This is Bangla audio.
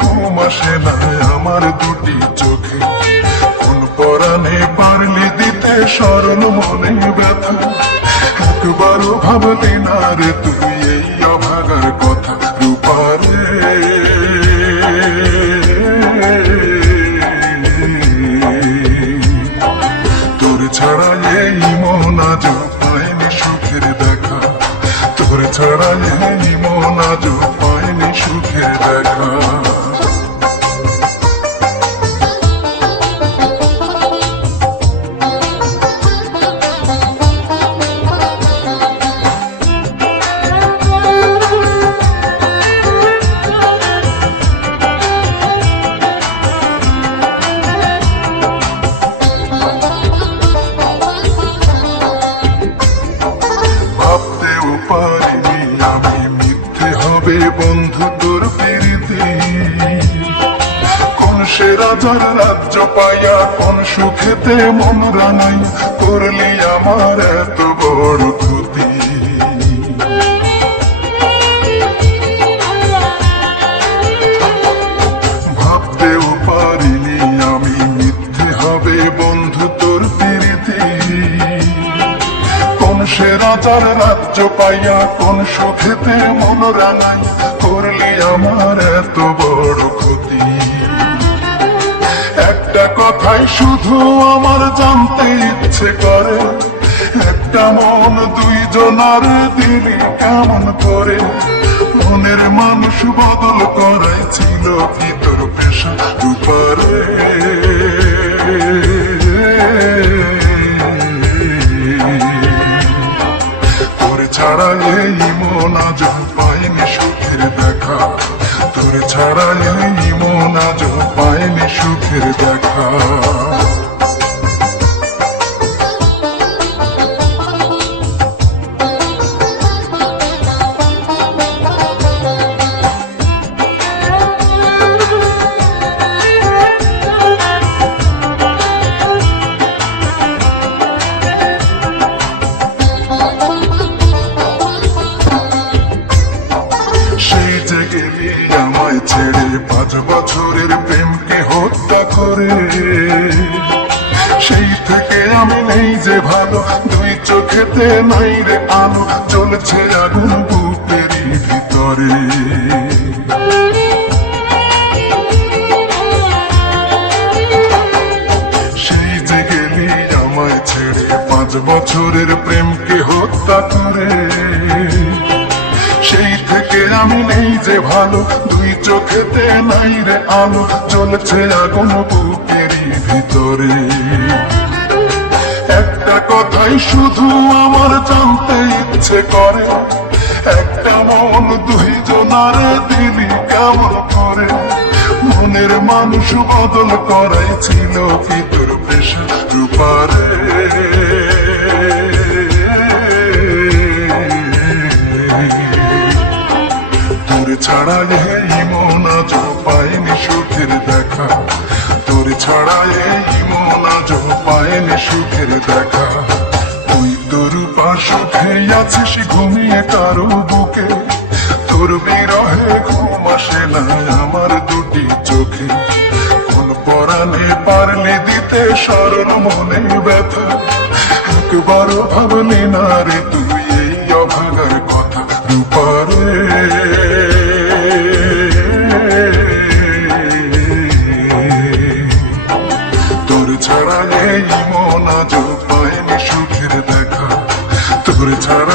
ঘুম আসে না আমার দুটি চোখে। কোন পরাণে পারলি দিতে সরল মনে ব্যথা, একবারও ভাবলি না রে তুই এই অভাগার কথা। রূপারে তোর ছাড়া এই মন আজ পায়নি সুখের দেখা, তোর ছাড়া এই মন আজ পায়নি সুখের দেখা। পারিনি আমি মিথ্যে হবে বন্ধু তোর প্রীতি, কোন সে রাজার রাজ্য পাইয়া কোন সুখেতে মন রাঙাই করলি আমার এত বড় ক্ষতি। ভাবতেও পারিনি আমি মিথ্যে হবে বন্ধু তোর প্রীতি, কোন সে রাজার রাজ্য পাইয়া কোন সুখেতে মন রাঙাই করলি আমার এত বড় ক্ষতি। একটা কথাই শুধু আমার জানতে ইচ্ছে করে, একটা মন দুইজনার দিলি কেমন করে? মনের মানুষ বদল করাই ছিল কি তোর পেশা? রূপারে ছাড়া এই মন আজ পায়নি সুখের দেখা, তোর ছাড়া এই মন আজ পায়নি সুখের দেখা। আমায় ছেড়ে 5 বছরের প্রেমকে হত্যা করে, সেই থেকে আমি নেই যে ভালো, দুই চোখেতে নাই রে আলো, জ্বলছে আগুন বুকেরই ভিতরে। সেই যে গেলি আমায় ছেড়ে 5 বছরের প্রেমকে হত্যা করে, সেই থেকে আমি নেই যে ভালো, দুই চোখেতে নাই রে আলো, জ্বলছে আগুন বুকেরই ভিতরে। একটা কথাই শুধু আমার জানতে ইচ্ছে করে, একটা মন দুইজনার দিলি কেমন করে? মনের মানুষ বদল করাই ছিল কি তোর পেশা? রূপারে তোর ছাড়া এই মন আজ পায়নি সুখের দেখা, তোর ছাড়া এই মন আজ পায়নি সুখের দেখা। তুই তোর পাশে আছিস ঘুমিয়ে কারো বুকে, তোর বিরহে ঘুম আসে না আমার দুটি চোখে। কোন পরাণে পারলি দিতে সরল মনে ব্যথা, একবারও ভাবলি না রে তুই এই অভাগার কথা। রূপারে তোর ছাড়া এই মন আজ পায়নি সুখের দেখা, তোর ছাড়া